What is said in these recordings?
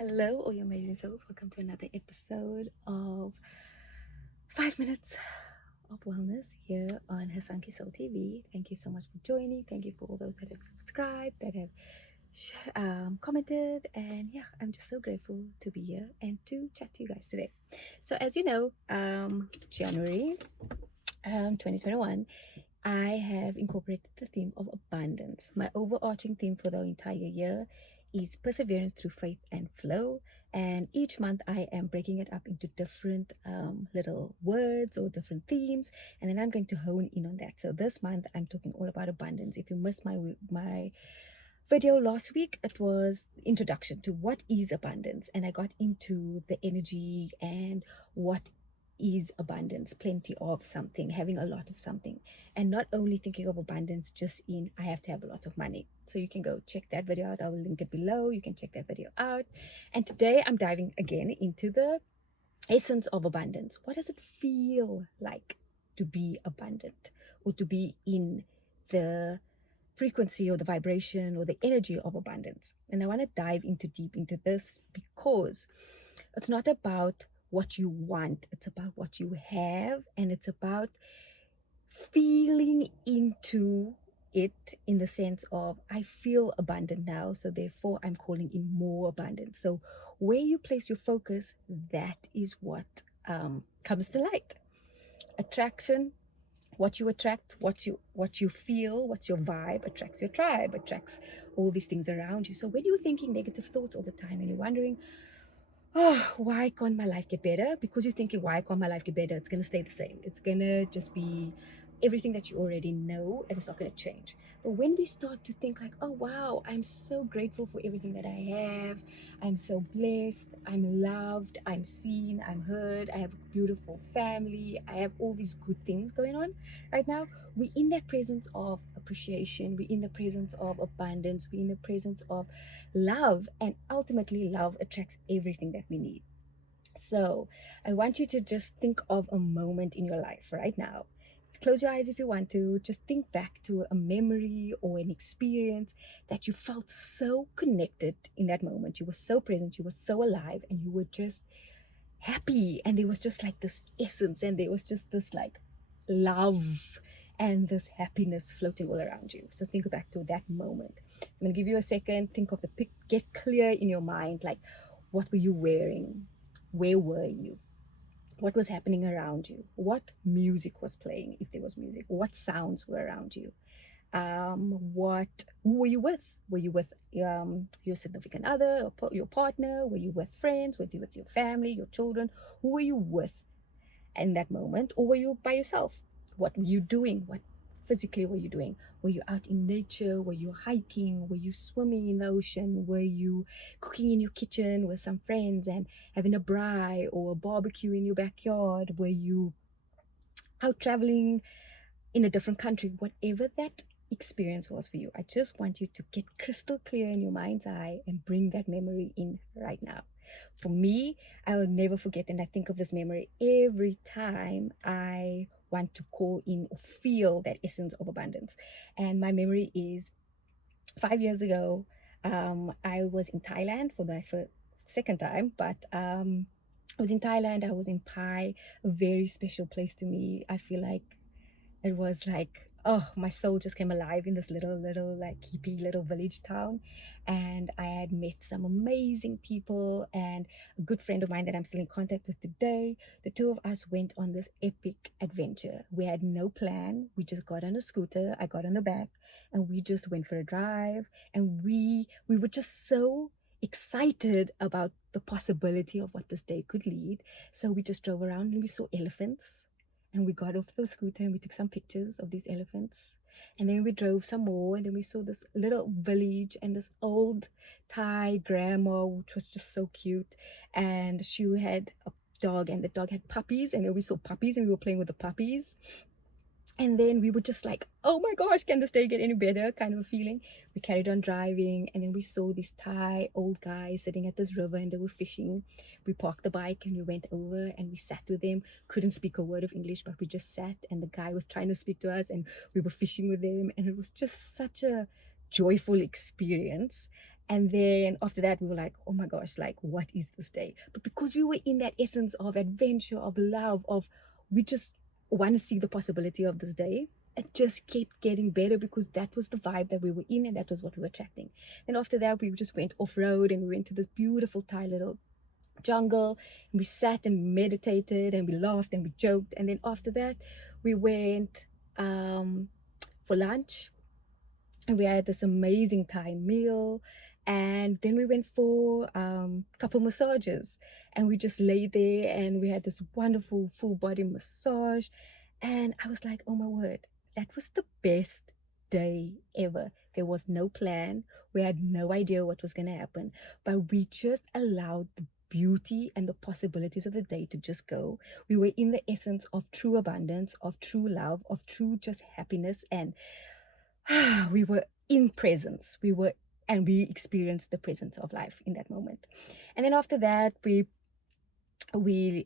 Hello, all you amazing souls. Welcome to another episode of 5 Minutes of Wellness here on HERSUNKISSEDSOU TV. Thank you so much for joining. Thank you for all those that have subscribed, that have commented, and yeah, I'm just so grateful to be here and to chat to you guys today. So, as you know, January 2021, I have incorporated the theme of abundance. My overarching theme for the entire year is perseverance through faith and flow. And each month I am breaking it up into different little words or different themes. And then I'm going to hone in on that. So this month I'm talking all about abundance. If you missed my video last week, it was introduction to what is abundance. And I got into the energy and what is abundance, plenty of something, having a lot of something, and not only thinking of abundance just in I have to have a lot of money. So you can go check that video out. I'll link it below. You can check that video out. And today I'm diving again into the essence of abundance. What does it feel like to be abundant, or to be in the frequency or the vibration or the energy of abundance? And I want to dive deep into this because it's not about what you want, it's about what you have, and it's about feeling into it in the sense of I feel abundant now, so therefore I'm calling in more abundance. So where you place your focus, that is what comes to light. Attraction, what you attract, what you feel, what's your vibe, attracts your tribe, attracts all these things around you. So when you're thinking negative thoughts all the time and you're wondering, oh, why can't my life get better? Because you're thinking, why can't my life get better? It's going to stay the same. It's going to just be everything that you already know, and it's not going to change. But when we start to think like, oh, wow, I'm so grateful for everything that I have. I'm so blessed. I'm loved. I'm seen. I'm heard. I have a beautiful family. I have all these good things going on right now. We're in that presence of appreciation. We're in the presence of abundance. We're in the presence of love, and ultimately love attracts everything that we need. So I want you to just think of a moment in your life right now. Close your eyes if you want to. Just think back to a memory or an experience that you felt so connected in that moment. You were so present, you were so alive, and you were just happy, and there was just like this essence, and there was just this like love and this happiness floating all around you. So think back to that moment. So I'm going to give you a second. Think of the pic, get clear in your mind, like what were you wearing, where were you, what was happening around you, what music was playing, if there was music, what sounds were around you, who were you with? Were you with your significant other, or your partner? Were you with friends? Were you with your family, your children? Who were you with in that moment? Or were you by yourself? What were you doing? What physically were you doing? Were you out in nature? Were you hiking? Were you swimming in the ocean? Were you cooking in your kitchen with some friends and having a braai or a barbecue in your backyard? Were you out traveling in a different country? Whatever that experience was for you, I just want you to get crystal clear in your mind's eye and bring that memory in right now. For me, I will never forget, and I think of this memory every time I want to call in or feel that essence of abundance. And my memory is 5 years ago. I was in Thailand for my second time, but I was in Thailand. I was in Pai, a very special place to me. I feel like it was like, oh, my soul just came alive in this little like hippie little village town. And I had met some amazing people, and a good friend of mine that I'm still in contact with today. The two of us went on this epic adventure. We had no plan. We just got on a scooter. I got on the back, and we just went for a drive. And we were just so excited about the possibility of what this day could lead. So we just drove around and we saw elephants, and we got off the scooter and we took some pictures of these elephants. And then we drove some more, and then we saw this little village and this old Thai grandma, which was just so cute. And she had a dog, and the dog had puppies, and then we saw puppies and we were playing with the puppies. And then we were just like, oh my gosh, can this day get any better, kind of a feeling. We carried on driving, and then we saw these Thai old guys sitting at this river, and they were fishing. We parked the bike and we went over and we sat with them. Couldn't speak a word of English, but we just sat, and the guy was trying to speak to us, and we were fishing with them. And it was just such a joyful experience. And then after that, we were like, oh my gosh, like, what is this day? But because we were in that essence of adventure, of love, of we just want to see the possibility of this day, it just kept getting better because that was the vibe that we were in and that was what we were attracting. And after that, we just went off road and we went to this beautiful Thai little jungle, and we sat and meditated and we laughed and we joked. And then after that, we went for lunch and we had this amazing Thai meal. And then we went for couple massages, and we just lay there and we had this wonderful full body massage. And I was like, oh my word, that was the best day ever. There was no plan. We had no idea what was going to happen, but we just allowed the beauty and the possibilities of the day to just go. We were in the essence of true abundance, of true love, of true just happiness. And we were in presence. And we experienced the presence of life in that moment. And then after that, we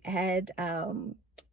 had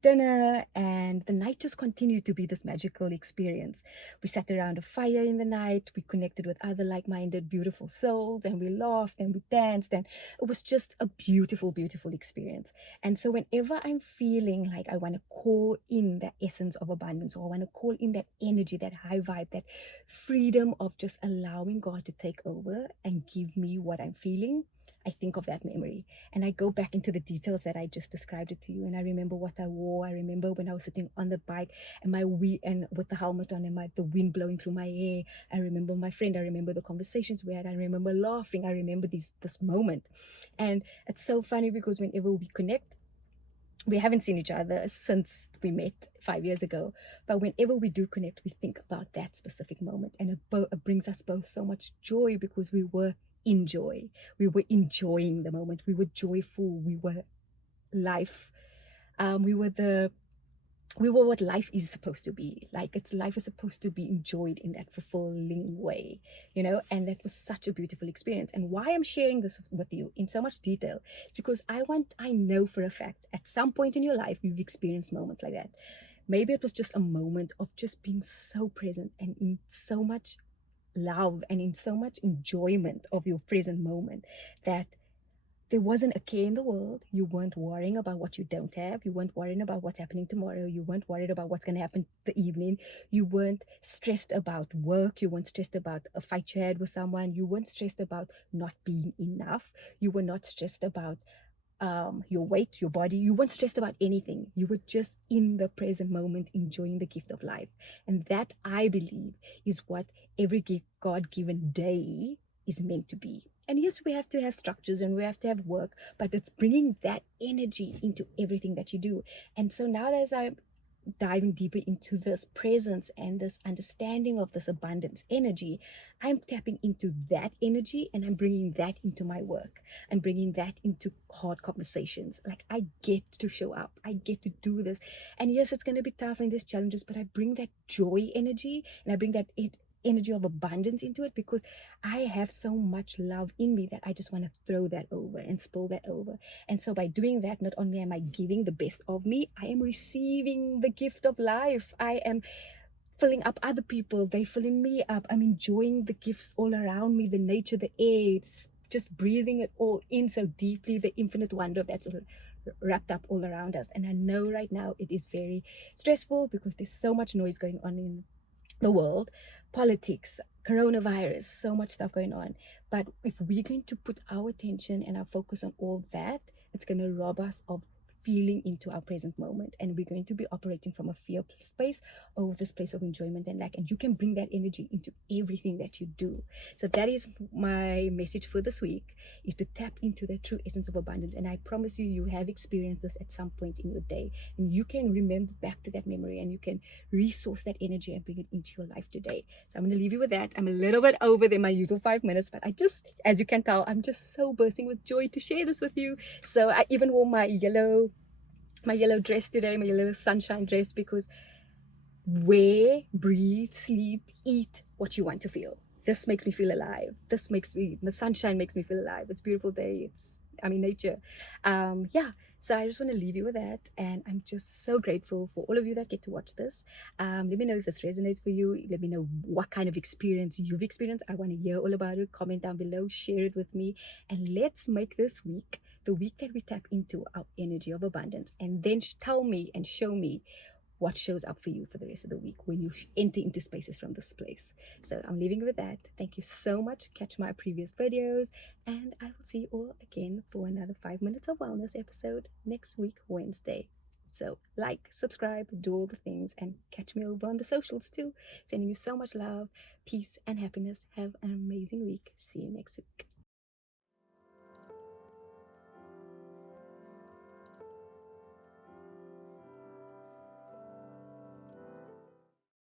dinner, and the night just continued to be this magical experience. We sat around a fire in the night, we connected with other like-minded beautiful souls, and we laughed and we danced, and it was just a beautiful experience. And so whenever I'm feeling like I want to call in that essence of abundance, or I want to call in that energy, that high vibe, that freedom of just allowing God to take over and give me what I'm feeling, I think of that memory and I go back into the details that I just described it to you. And I remember what I wore. I remember when I was sitting on the bike and and with the helmet on and the wind blowing through my hair. I remember my friend. I remember the conversations we had. I remember laughing. I remember this moment. And it's so funny because whenever we connect, we haven't seen each other since we met 5 years ago, but whenever we do connect, we think about that specific moment, and it brings us both so much joy because we were in joy. We were enjoying the moment. We were joyful. We were life. We were what life is supposed to be. Like, life is supposed to be enjoyed in that fulfilling way, and that was such a beautiful experience. And why I'm sharing this with you in so much detail is because I know for a fact at some point in your life you've experienced moments like that. Maybe it was just a moment of just being so present and in so much love and in so much enjoyment of your present moment that there wasn't a care in the world. You weren't worrying about what you don't have. You weren't worrying about what's happening tomorrow. You weren't worried about what's going to happen the evening. You weren't stressed about work. You weren't stressed about a fight you had with someone. You weren't stressed about not being enough. You were not stressed about your weight, your body. You weren't stressed about anything. You were just in the present moment, enjoying the gift of life. And that, I believe, is what every God-given day is meant to be. And yes, we have to have structures and we have to have work, but it's bringing that energy into everything that you do. And so now, as I'm diving deeper into this presence and this understanding of this abundance energy, I'm tapping into that energy and I'm bringing that into my work. I'm bringing that into hard conversations. Like, I get to show up. I get to do this. And yes, it's going to be tough and there's challenges, but I bring that joy energy and I bring that energy of abundance into it because I have so much love in me that I just want to throw that over and spill that over. And so by doing that, not only am I giving the best of me, I am receiving the gift of life. I am filling up other people. They're filling me up. I'm enjoying the gifts all around me, the nature, the air. It's just breathing it all in so deeply, the infinite wonder that's all wrapped up all around us. And I know right now it is very stressful because there's so much noise going on in the world, politics, coronavirus, so much stuff going on. But if we're going to put our attention and our focus on all that, it's going to rob us of feeling into our present moment, and we're going to be operating from a fear space over this place of enjoyment and lack. And you can bring that energy into everything that you do. So that is my message for this week, is to tap into the true essence of abundance. And I promise you, you have experienced this at some point in your day, and you can remember back to that memory and you can resource that energy and bring it into your life today. So I'm going to leave you with that. I'm a little bit over than my usual 5 minutes, but I just, as you can tell, I'm just so bursting with joy to share this with you. So I even wore my yellow dress today, my yellow sunshine dress, because wear, breathe, sleep, eat what you want to feel. This makes me feel alive. The sunshine makes me feel alive. It's a beautiful day. I'm in nature. Yeah. So I just want to leave you with that. And I'm just so grateful for all of you that get to watch this. Let me know if this resonates for you. Let me know what kind of experience you've experienced. I want to hear all about it. Comment down below, share it with me. And let's make this week the week that we tap into our energy of abundance. And then tell me and show me what shows up for you for the rest of the week when you enter into spaces from this place. So I'm leaving you with that. Thank you so much. Catch my previous videos, and I will see you all again for another 5 minutes of wellness episode next week, Wednesday. So like, subscribe, do all the things, and catch me over on the socials too. Sending you so much love, peace, and happiness. Have an amazing week. See you next week.